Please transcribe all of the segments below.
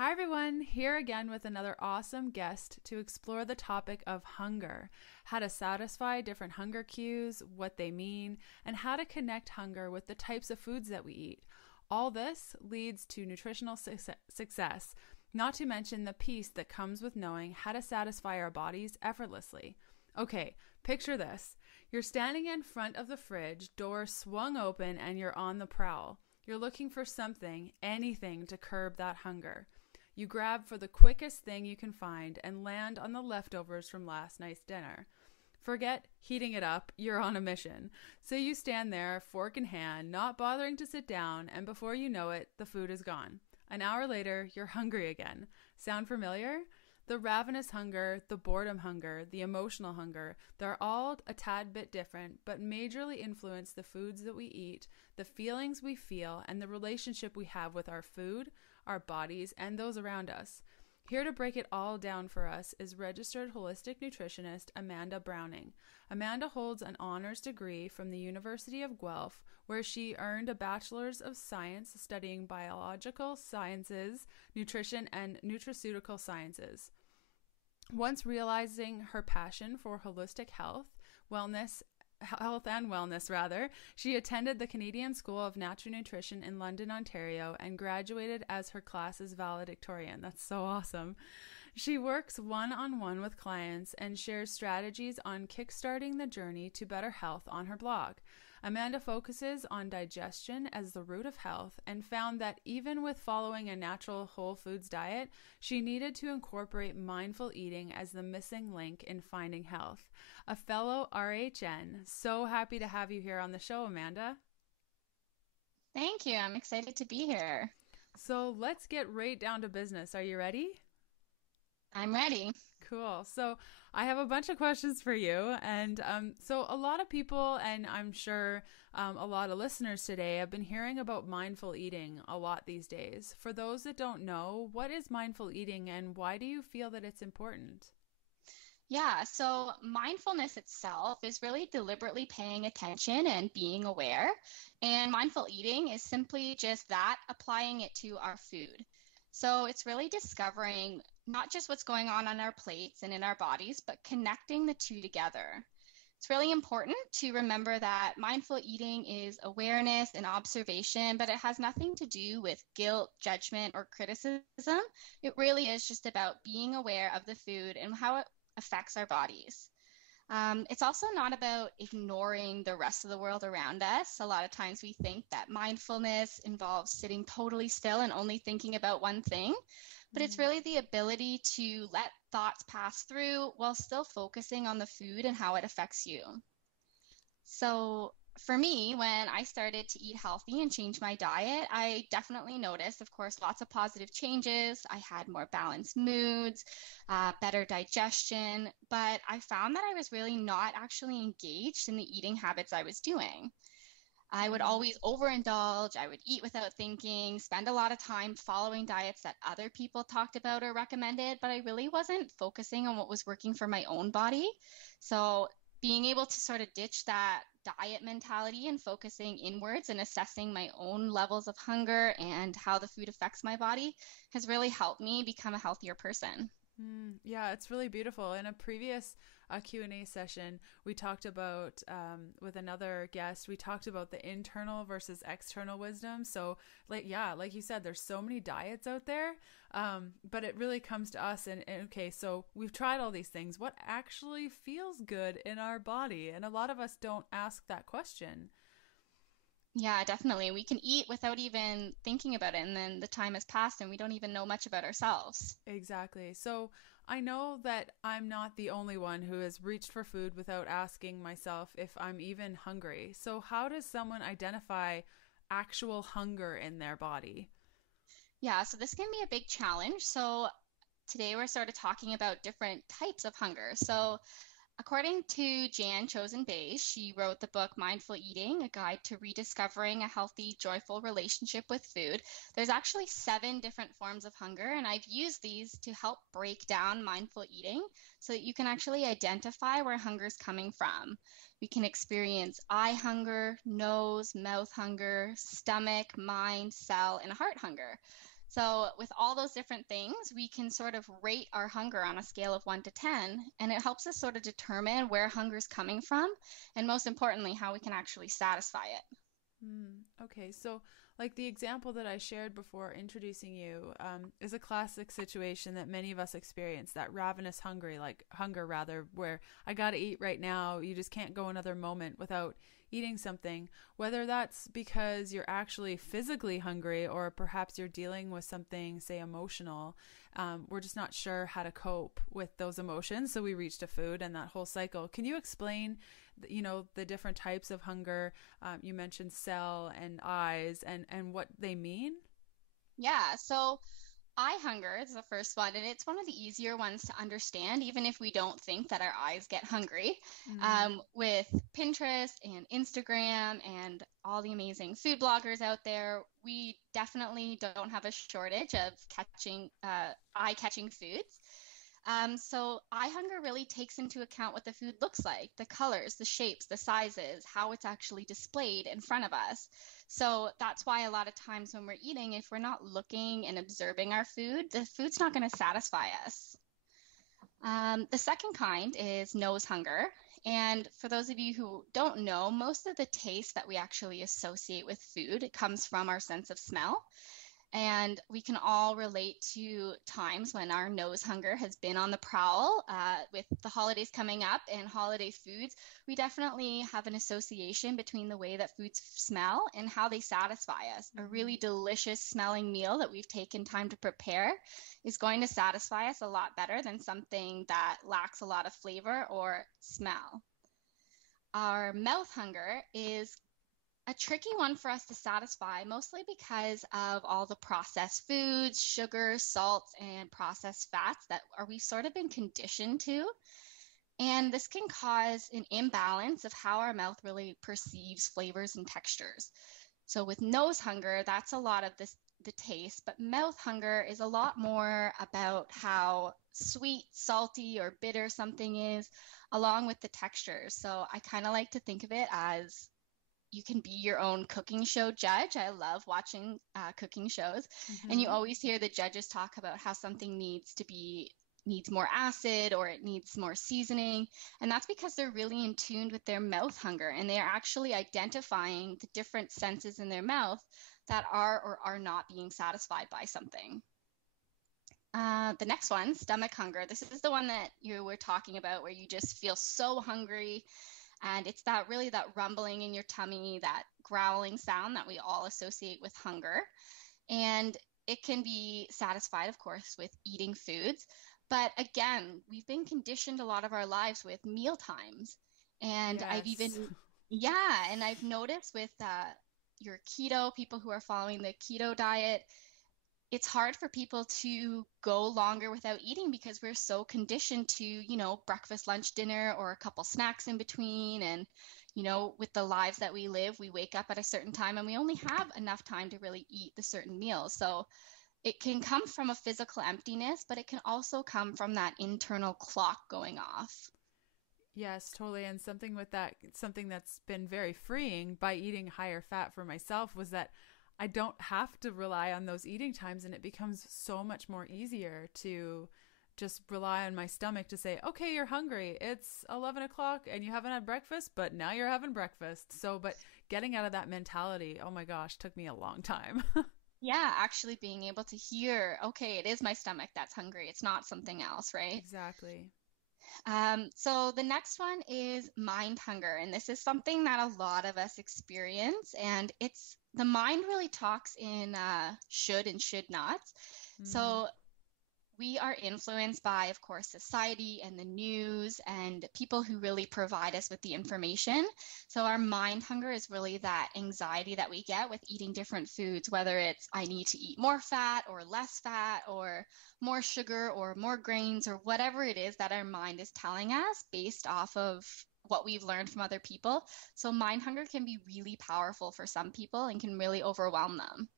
Hi everyone, here again with another awesome guest to explore the topic of hunger, how to satisfy different hunger cues, what they mean, and how to connect hunger with the types of foods that we eat. All this leads to nutritional success, not to mention the peace that comes with knowing how to satisfy our bodies effortlessly. Okay, picture this. You're standing in front of the fridge, door swung open, and you're on the prowl. You're looking for something, anything to curb that hunger. You grab for the quickest thing you can find and land on the leftovers from last night's dinner. Forget heating it up, you're on a mission. So you stand there, fork in hand, not bothering to sit down, and before you know it, the food is gone. An hour later, you're hungry again. Sound familiar? The ravenous hunger, the boredom hunger, the emotional hunger, they're all a tad bit different, but majorly influence the foods that we eat, the feelings we feel, and the relationship we have with our food, our bodies, and those around us. Here to break it all down for us is registered holistic nutritionist Amanda Browning. Amanda holds an honors degree from the University of Guelph, where she earned a Bachelor's of Science studying biological sciences, nutrition, and nutraceutical sciences. Once realizing her passion for holistic health and wellness, she attended the Canadian School of Natural Nutrition in London, Ontario, and graduated as her class's valedictorian. That's so awesome. She works one-on-one with clients and shares strategies on kickstarting the journey to better health on her blog. Amanda focuses on digestion as the root of health and found that even with following a natural whole foods diet, she needed to incorporate mindful eating as the missing link in finding health. A fellow RHN, so happy to have you here on the show, Amanda. Thank you. I'm excited to be here. So let's get right down to business. Are you ready? I'm ready. Cool. So I have a bunch of questions for you. And so a lot of people, and I'm sure a lot of listeners today, have been hearing about mindful eating a lot these days. For those that don't know, what is mindful eating and why do you feel that it's important? Yeah, so mindfulness itself is really deliberately paying attention and being aware. And mindful eating is simply just that, applying it to our food. So it's really discovering not just what's going on our plates and in our bodies, but connecting the two together. It's really important to remember that mindful eating is awareness and observation, but it has nothing to do with guilt, judgment, or criticism. It really is just about being aware of the food and how it affects our bodies. It's also not about ignoring the rest of the world around us. A lot of times we think that mindfulness involves sitting totally still and only thinking about one thing, but it's really the ability to let thoughts pass through while still focusing on the food and how it affects you. So for me, when I started to eat healthy and change my diet, I definitely noticed, of course, lots of positive changes. I had more balanced moods, better digestion, but I found that I was really not actually engaged in the eating habits I was doing. I would always overindulge. I would eat without thinking, spend a lot of time following diets that other people talked about or recommended, but I really wasn't focusing on what was working for my own body. So being able to sort of ditch that diet mentality and focusing inwards and assessing my own levels of hunger and how the food affects my body has really helped me become a healthier person. Yeah, it's really beautiful. In a previous Q&A session, we talked about, with another guest, we talked about the internal versus external wisdom. So like you said, there's so many diets out there, but it really comes to us and okay, so we've tried all these things. What actually feels good in our body? And a lot of us don't ask that question. Yeah, definitely. We can eat without even thinking about it, and then the time has passed and we don't even know much about ourselves. Exactly. So I know that I'm not the only one who has reached for food without asking myself if I'm even hungry. So how does someone identify actual hunger in their body? Yeah, so this can be a big challenge. So today we're sort of talking about different types of hunger. So according to Jan Chosen Bays, she wrote the book Mindful Eating, A Guide to Rediscovering a Healthy, Joyful Relationship with Food. There's actually 7 different forms of hunger, and I've used these to help break down mindful eating so that you can actually identify where hunger is coming from. We can experience eye hunger, nose, mouth hunger, stomach, mind, cell, and heart hunger. So with all those different things, we can sort of rate our hunger on a scale of 1 to 10, and it helps us sort of determine where hunger is coming from, and most importantly, how we can actually satisfy it. Okay, so like the example that I shared before introducing you is a classic situation that many of us experience, that ravenous hunger rather, where I got to eat right now. You just can't go another moment without eating something, whether that's because you're actually physically hungry or perhaps you're dealing with something, say, emotional. We're just not sure how to cope with those emotions, so we reach to food and that whole cycle. Can you explain the different types of hunger? You mentioned cell and eyes and what they mean. Yeah, so eye hunger is the first one, and it's one of the easier ones to understand, even if we don't think that our eyes get hungry. With Pinterest and Instagram and all the amazing food bloggers out there, we definitely don't have a shortage of eye-catching foods. So eye hunger really takes into account what the food looks like, the colors, the shapes, the sizes, how it's actually displayed in front of us. So that's why a lot of times when we're eating, if we're not looking and observing our food, the food's not going to satisfy us. The second kind is nose hunger. And for those of you who don't know, most of the taste that we actually associate with food, it comes from our sense of smell. And we can all relate to times when our nose hunger has been on the prowl. With the holidays coming up and holiday foods, we definitely have an association between the way that foods smell and how they satisfy us. A really delicious smelling meal that we've taken time to prepare is going to satisfy us a lot better than something that lacks a lot of flavor or smell. Our mouth hunger is a tricky one for us to satisfy, mostly because of all the processed foods, sugars, salts, and processed fats that we've sort of been conditioned to. And this can cause an imbalance of how our mouth really perceives flavors and textures. So with nose hunger, that's a lot of the taste, but mouth hunger is a lot more about how sweet, salty, or bitter something is, along with the textures. So I kind of like to think of it as you can be your own cooking show judge. I love watching cooking shows. And you always hear the judges talk about how something needs more acid or it needs more seasoning. And that's because they're really in tune with their mouth hunger, and they're actually identifying the different senses in their mouth that are or are not being satisfied by something. The next one, stomach hunger. This is the one that you were talking about, where you just feel so hungry. And it's that rumbling in your tummy, that growling sound that we all associate with hunger. And it can be satisfied, of course, with eating foods. But again, we've been conditioned a lot of our lives with meal times. And Yes. I've noticed with your keto, people who are following the keto diet, it's hard for people to go longer without eating because we're so conditioned to, breakfast, lunch, dinner, or a couple snacks in between. And, with the lives that we live, we wake up at a certain time and we only have enough time to really eat the certain meals. So it can come from a physical emptiness, but it can also come from that internal clock going off. Yes, totally. And something that's been very freeing by eating higher fat for myself was that I don't have to rely on those eating times, and it becomes so much more easier to just rely on my stomach to say, okay, you're hungry. It's 11 o'clock and you haven't had breakfast, but now you're having breakfast. So, but getting out of that mentality, oh my gosh, took me a long time. Yeah, actually being able to hear, okay, it is my stomach that's hungry. It's not something else, right? Exactly. So the next one is mind hunger. And this is something that a lot of us experience. And the mind really talks in should and should not. So we are influenced by, of course, society and the news and people who really provide us with the information. So our mind hunger is really that anxiety that we get with eating different foods, whether it's I need to eat more fat or less fat or more sugar or more grains or whatever it is that our mind is telling us based off of what we've learned from other people. So mind hunger can be really powerful for some people and can really overwhelm them.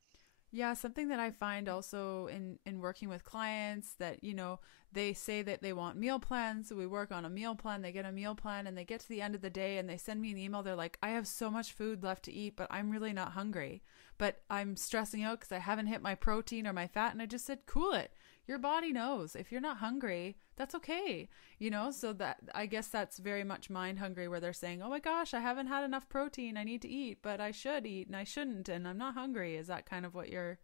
Yeah, something that I find also in working with clients that, they say that they want meal plans. So we work on a meal plan, they get a meal plan, and they get to the end of the day and they send me an email. They're like, I have so much food left to eat, but I'm really not hungry. but I'm stressing out because I haven't hit my protein or my fat. And I just said, cool it. Your body knows if you're not hungry, that's okay. So that, I guess that's very much mind hungry, where they're saying, oh my gosh, I haven't had enough protein. I need to eat, but I should eat and I shouldn't. And I'm not hungry. Is that kind of what you're...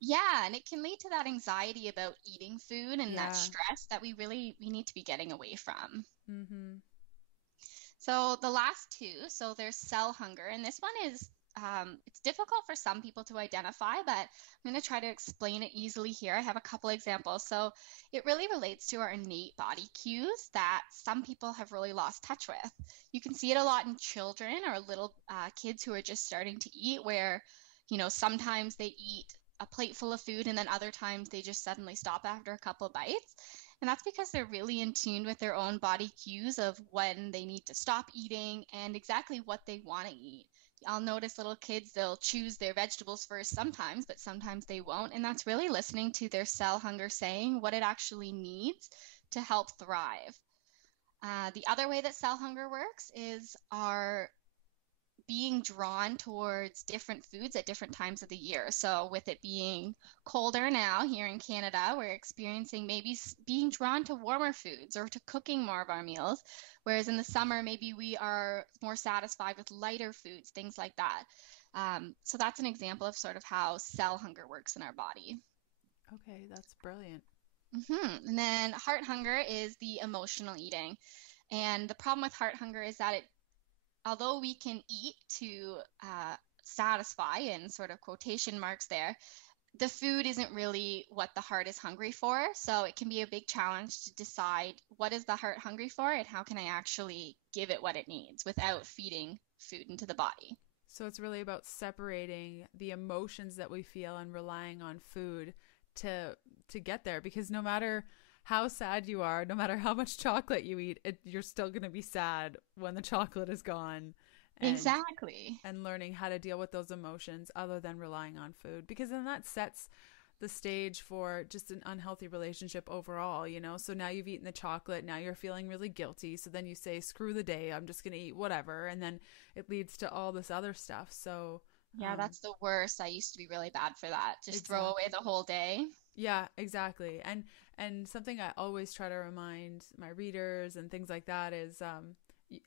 Yeah, and it can lead to that anxiety about eating food and that Yeah. stress that we need to be getting away from. Mm-hmm. So the last two, so there's cell hunger, and this one is it's difficult for some people to identify, but I'm going to try to explain it easily here. I have a couple examples. So it really relates to our innate body cues that some people have really lost touch with. You can see it a lot in children or little kids who are just starting to eat, where, sometimes they eat a plate full of food and then other times they just suddenly stop after a couple bites. And that's because they're really in tune with their own body cues of when they need to stop eating and exactly what they want to eat. I'll notice little kids, they'll choose their vegetables first sometimes, but sometimes they won't. And that's really listening to their cell hunger saying what it actually needs to help thrive. The other way that cell hunger works is our being drawn towards different foods at different times of the year. So with it being colder now here in Canada, we're experiencing maybe being drawn to warmer foods or to cooking more of our meals. Whereas in the summer, maybe we are more satisfied with lighter foods, things like that. So that's an example of sort of how cell hunger works in our body. Okay, that's brilliant. Mm-hmm. And then heart hunger is the emotional eating. And the problem with heart hunger is that although we can eat to satisfy, in sort of quotation marks there, the food isn't really what the heart is hungry for. So it can be a big challenge to decide what is the heart hungry for and how can I actually give it what it needs without feeding food into the body. So it's really about separating the emotions that we feel and relying on food to get there, because no matter how sad you are, no matter how much chocolate you eat, you're still going to be sad when the chocolate is gone. Exactly. And learning how to deal with those emotions other than relying on food, because then that sets the stage for just an unhealthy relationship overall, So now you've eaten the chocolate, now you're feeling really guilty. So then you say, screw the day, I'm just going to eat whatever. And then it leads to all this other stuff. So yeah, that's the worst. I used to be really bad for that. Just exactly. Throw away the whole day. Yeah, exactly. And something I always try to remind my readers and things like that is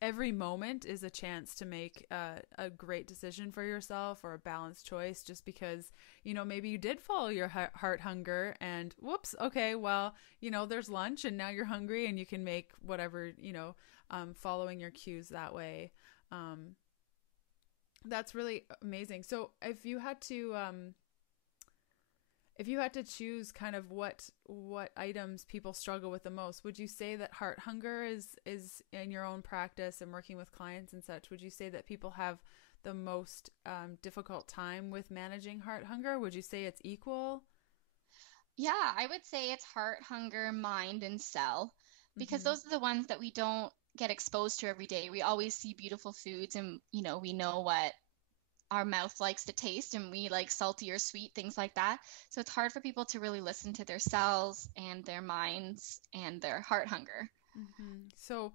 every moment is a chance to make a great decision for yourself or a balanced choice, just because, maybe you did follow your heart hunger and whoops, okay, well, there's lunch and now you're hungry and you can make whatever, following your cues that way. That's really amazing. So if you had to choose kind of what items people struggle with the most, would you say that heart hunger is in your own practice and working with clients and such, would you say that people have the most difficult time with managing heart hunger? Would you say it's equal? Yeah, I would say it's heart hunger, mind, and cell, because Mm-hmm. those are the ones that we don't get exposed to every day. We always see beautiful foods and, we know what our mouth likes to taste and we like salty or sweet, things like that. So it's hard for people to really listen to their cells and their minds and their heart hunger. Mm-hmm. So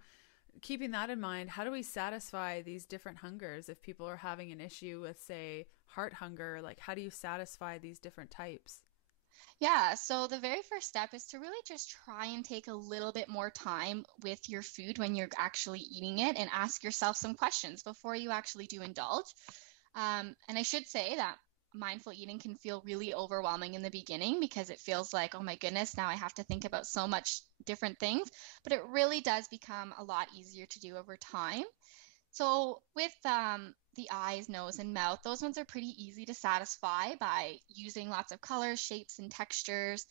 keeping that in mind, how do we satisfy these different hungers if people are having an issue with, say, heart hunger? Like, how do you satisfy these different types? Yeah, so the very first step is to really just try and take a little bit more time with your food when you're actually eating it and ask yourself some questions before you actually do indulge. And I should say that mindful eating can feel really overwhelming in the beginning because it feels like, oh my goodness, now I have to think about so much different things, but it really does become a lot easier to do over time. So with the eyes, nose, and mouth, those ones are pretty easy to satisfy by using lots of colors, shapes, and textures.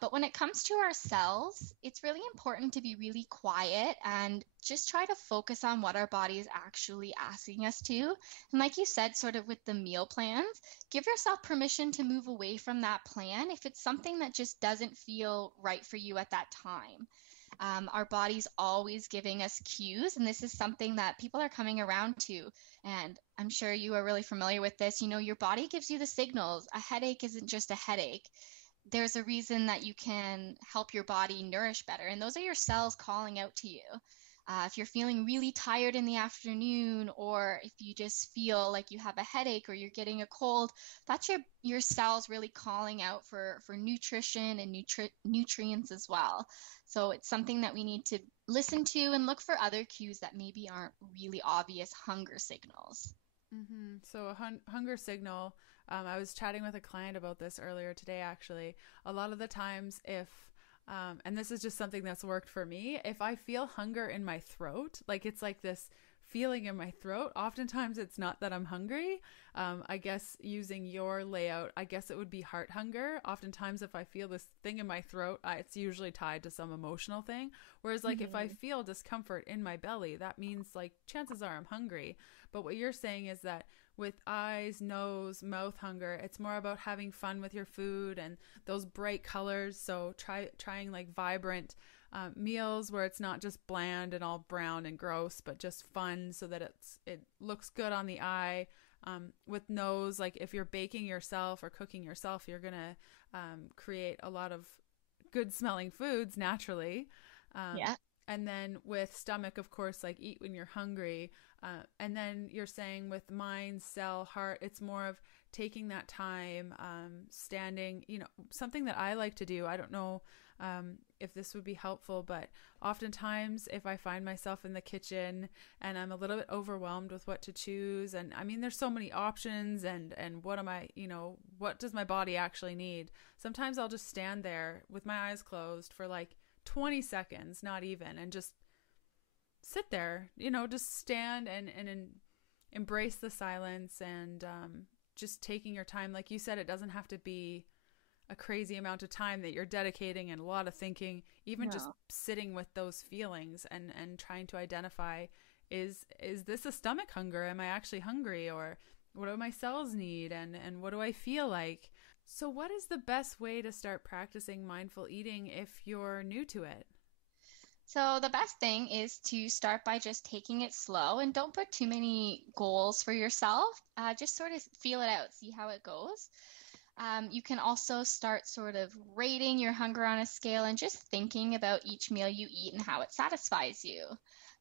But when it comes to our cells, it's really important to be really quiet and just try to focus on what our body is actually asking us to. And like you said, sort of with the meal plans, give yourself permission to move away from that plan if it's something that just doesn't feel right for you at that time. Our body's always giving us cues, and this is something that people are coming around to. And I'm sure you are really familiar with this. Your body gives you the signals. A headache isn't just a headache. There's a reason that you can help your body nourish better, and those are your cells calling out to you. If you're feeling really tired in the afternoon, or if you just feel like you have a headache or you're getting a cold, that's your cells really calling out for nutrition and nutrients as well. So it's something that we need to listen to and look for other cues that maybe aren't really obvious hunger signals. So a hunger signal, I was chatting with a client about this earlier today, actually. A lot of the times and this is just something that's worked for me, if I feel hunger in my throat, like it's like this feeling in my throat, oftentimes it's not that I'm hungry. I guess using your layout, I guess it would be heart hunger. Oftentimes if I feel this thing in my throat, it's usually tied to some emotional thing. Whereas like if I feel discomfort in my belly, that means like chances are I'm hungry. But what you're saying is that with eyes, nose, mouth hunger, it's more about having fun with your food and those bright colors. So trying like vibrant meals where it's not just bland and all brown and gross, but just fun so that it looks good on the eye. With nose, like if you're baking yourself or cooking yourself, you're gonna create a lot of good smelling foods naturally. Yeah. And then with stomach, of course, like eat when you're hungry. And then you're saying with mind, cell, heart, it's more of taking that time, standing, something that I like to do. I don't know if this would be helpful, but oftentimes if I find myself in the kitchen and I'm a little bit overwhelmed with what to choose, and I mean, there's so many options and what am I, what does my body actually need? Sometimes I'll just stand there with my eyes closed for like 20 seconds, not even, and just sit there, just stand and embrace the silence and just taking your time. Like you said, it doesn't have to be a crazy amount of time that you're dedicating and a lot of thinking, even just sitting with those feelings and trying to identify, is this a stomach hunger? Am I actually hungry? Or what do my cells need? And what do I feel like? So what is the best way to start practicing mindful eating if you're new to it? So the best thing is to start by just taking it slow and don't put too many goals for yourself. Just sort of feel it out, see how it goes. You can also start sort of rating your hunger on a scale and just thinking about each meal you eat and how it satisfies you.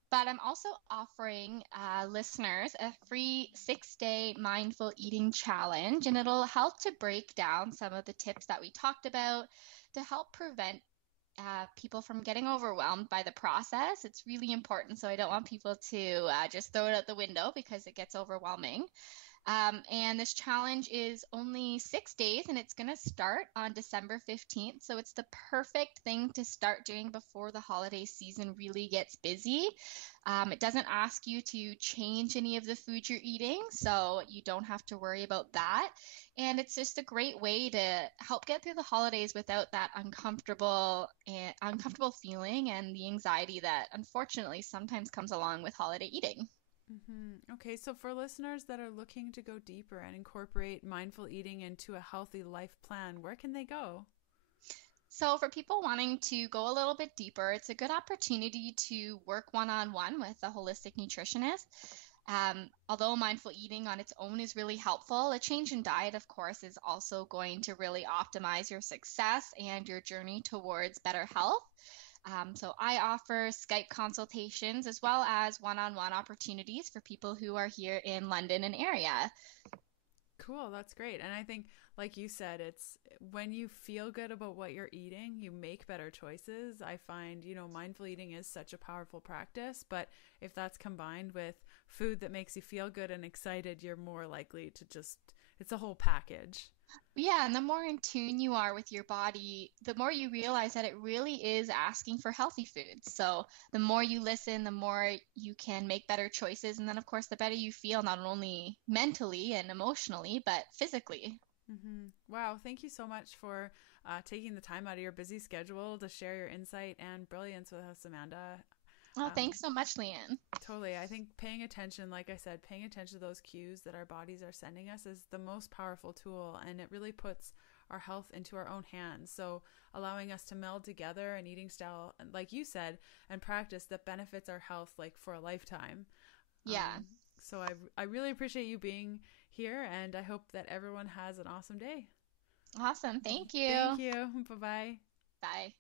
But I'm also offering listeners a free 6-day mindful eating challenge, and it'll help to break down some of the tips that we talked about to help prevent people from getting overwhelmed by the process. It's really important, so I don't want people to just throw it out the window because it gets overwhelming. And this challenge is only 6 days and it's going to start on December 15th. So it's the perfect thing to start doing before the holiday season really gets busy. It doesn't ask you to change any of the food you're eating, so you don't have to worry about that. And it's just a great way to help get through the holidays without that uncomfortable feeling and the anxiety that unfortunately sometimes comes along with holiday eating. Okay, so for listeners that are looking to go deeper and incorporate mindful eating into a healthy life plan, where can they go? So for people wanting to go a little bit deeper, it's a good opportunity to work one-on-one with a holistic nutritionist. Although mindful eating on its own is really helpful, a change in diet, of course, is also going to really optimize your success and your journey towards better health. So I offer Skype consultations as well as one-on-one opportunities for people who are here in London and area. Cool, that's great. And I think, like you said, it's when you feel good about what you're eating, you make better choices. I find, mindful eating is such a powerful practice, but if that's combined with food that makes you feel good and excited, you're more likely to it's a whole package. Yeah, and the more in tune you are with your body, the more you realize that it really is asking for healthy foods. So the more you listen, the more you can make better choices. And then, of course, the better you feel, not only mentally and emotionally, but physically. Wow, thank you so much for taking the time out of your busy schedule to share your insight and brilliance with us, Amanda. Well, thanks so much, Leanne. Totally. I think paying attention, like I said, paying attention to those cues that our bodies are sending us is the most powerful tool, and it really puts our health into our own hands. So allowing us to meld together an eating style, like you said, and practice that benefits our health like for a lifetime. Yeah. So I really appreciate you being here, and I hope that everyone has an awesome day. Awesome. Thank you. Thank you. Bye-bye. Bye.